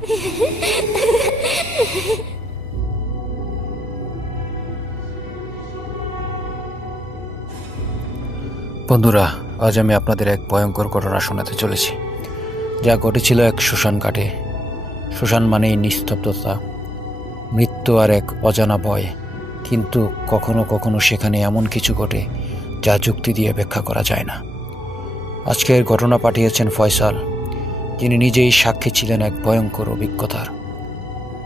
বন্ধুরা, আজ আমি আপনাদের এক ভয়ঙ্কর ঘটনা শোনাতে চলেছি। যা ঘটেছিল এক শ্মশান ঘাটে। শ্মশান মানেই নিস্তব্ধতা, মৃত্যু আর এক অজানা ভয়। কিন্তু কখনো কখনো সেখানে এমন কিছু ঘটে, যা যুক্তি দিয়ে ব্যাখ্যা করা যায় না। আজকের ঘটনা পাঠিয়েছেন ফয়সাল। যিনি নিজেই সাক্ষী ছিলেন এক ভয়ঙ্কর অভিজ্ঞতার।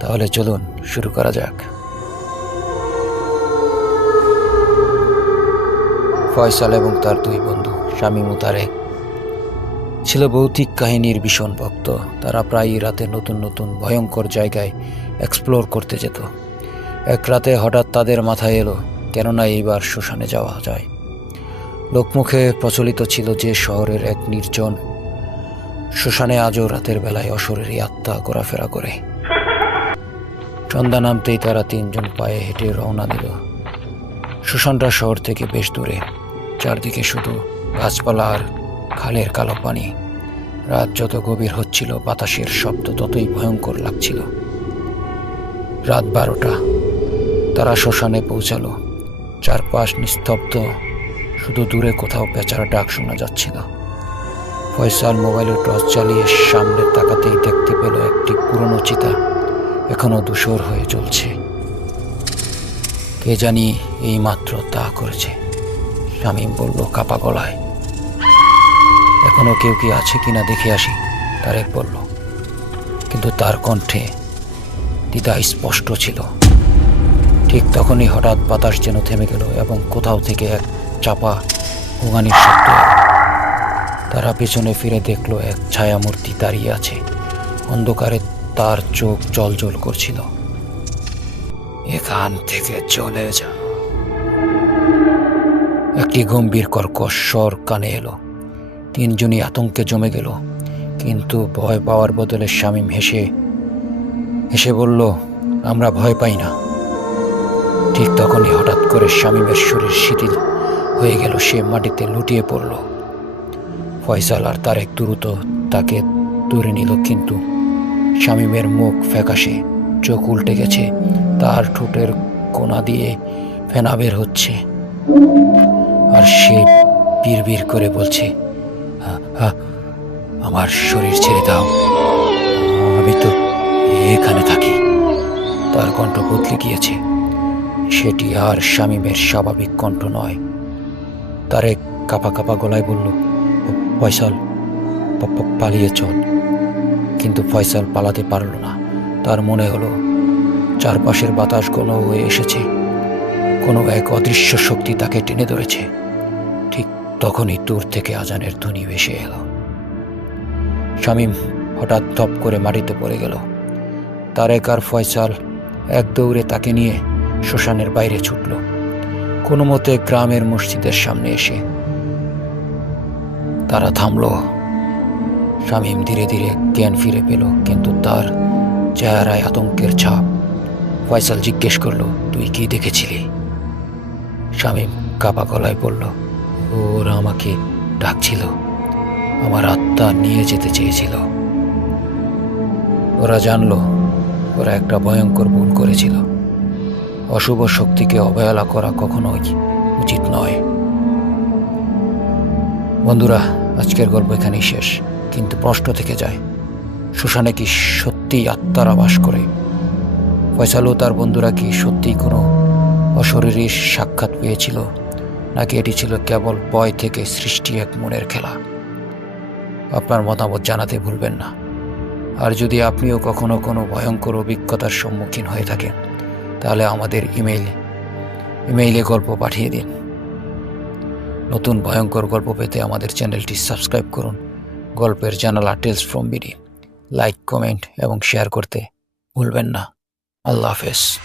তাহলে চলুন, শুরু করা যাক। ফয়সাল এবং তার দুই বন্ধু, শামীম ও তারেক, ছিল ভৌতিক কাহিনীর ভীষণ ভক্ত। তারা প্রায়ই রাতে নতুন নতুন ভয়ঙ্কর জায়গায় এক্সপ্লোর করতে যেত। এক রাতে হঠাৎ তাদের মাথায় এলো, কেননা এইবার শ্মশানে যাওয়া যায়। লোকমুখে প্রচলিত ছিল যে শহরের এক নির্জন শ্মশানে আজও রাতের বেলায় অশরীরী আত্মা ঘোরাফেরা করে। সন্ধ্যা নামতেই তারা তিনজন পায়ে হেঁটে রওনা দিল। শ্মশানটা শহর থেকে বেশ দূরে, চারদিকে শুধু গাছপালা আর খালের কালো পানি রাত যত গভীর হচ্ছিল, বাতাসের শব্দ ততই ভয়ঙ্কর লাগছিল। রাত বারোটা, তারা শ্মশানে পৌঁছালো। চারপাশ নিস্তব্ধ, শুধু দূরে কোথাও পেঁচারা ডাক শোনা যাচ্ছিল। ফয়সাল মোবাইলের টর্চ চালিয়ে সামনে তাকাতেই দেখতে পেল একটি পুরনো চিতা এখনও ধূসর হয়ে চলছে কে জানি এই মাত্র তা করেছে। শামীম বলল কাপা গলায়। এখনও কেউ কি আছে কিনা দেখে আসি, তারেক বলল। কিন্তু তার কণ্ঠে দ্বিধা স্পষ্ট ছিল। ঠিক তখনই হঠাৎ বাতাস যেন থেমে গেল এবং কোথাও থেকে এক চাপা ভোগানির শব্দ। তারা পেছনে ফিরে দেখল এক ছায়ামূর্তি দাঁড়িয়ে আছে। অন্ধকারে তার চোখ জল করছিল। এখান থেকে চলে যা একটি গম্ভীর কর্কশ স্বর কানে এলো। তিনজনই আতঙ্কে জমে গেল, কিন্তু ভয় পাওয়ার বদলে শামীম হেসে হেসে বলল, আমরা ভয় পাই না। ঠিক তখনই হঠাৎ করে শামীমের শরীর শিথিল হয়ে গেল, সে মাটিতে লুটিয়ে পড়ল। ফয়সাল আর তারেক দ্রুত তাকে দূরে নিল, কিন্তু শামীমের মুখ ফ্যাকাশে, চোখ উল্টে গেছে। তার ঠোঁটের কোনা দিয়ে ফেনা বের হচ্ছে। আর সে বিড় করে বলছে "আ- আ- আমার শরীর ছেড়ে দাও। আমি তো এখানে থাকি। তার কণ্ঠ বদলে গিয়েছে। সেটি আর শামীমের স্বাভাবিক কণ্ঠ নয়। তারে কাপা কাপা গলায় বলল "ও- ফয়সাল পালিয়ে চল। কিন্তু ফয়সাল পালাতে পারল না। তার মনে হলো, চারপাশের বাতাস ঘন হয়ে এসেছে। কোনো এক অদৃশ্য শক্তি তাকে টেনে ধরেছে। ঠিক তখনই দূর থেকে আজানের ধ্বনি ভেসে এলো। শামীম হঠাৎ ধপ করে মাটিতে পড়ে গেল। তারেক আর ফয়সাল এক দৌড়ে তাকে নিয়ে শ্মশানের বাইরে ছুটল। কোনো মতে গ্রামের মসজিদের সামনে এসে তারা থামলো। শামীম ধীরে ধীরে জ্ঞান ফিরে পেল, কিন্তু তার চেহারায় আতঙ্কের ছাপ। ফয়সাল জিজ্ঞেস করল, তুই কি দেখেছিলি? শামীম কাপা গলায় বলল, ওরা আমাকে ডাকছিল। আমার আত্মা নিয়ে যেতে চেয়েছিল। ওরা জানলো, ওরা একটা ভয়ঙ্কর ভুল করেছিল। অশুভ শক্তিকে অবহেলা করা কখনোই উচিত নয়। বন্ধুরা আজকের গল্প এখানেই শেষ। কিন্তু প্রশ্ন থেকে যায় শ্মশানে কি সত্যিই আত্মার আবাস করে? ফয়সাল তার বন্ধুরা কি সত্যিই কোনো অশরীরী সাক্ষাৎ পেয়েছিল? নাকি এটি ছিল কেবল ভয় থেকে সৃষ্টি এক মনের খেলা? আপনার মতামত জানাতে ভুলবেন না। আর যদি আপনিও কখনো কোনো ভয়ঙ্কর অভিজ্ঞতার সম্মুখীন হয়ে থাকেন, তাহলে আমাদের ইমেইল, ইমেইলে গল্প পাঠিয়ে দিন। নতুন ভয়ঙ্কর গল্প পেতে আমাদের চ্যানেলটি সাবস্ক্রাইব করুন। গল্পের জানালা tales from BD. Like, comment এবং শেয়ার করতে ভুলবেন না। আল্লাহ হাফেজ।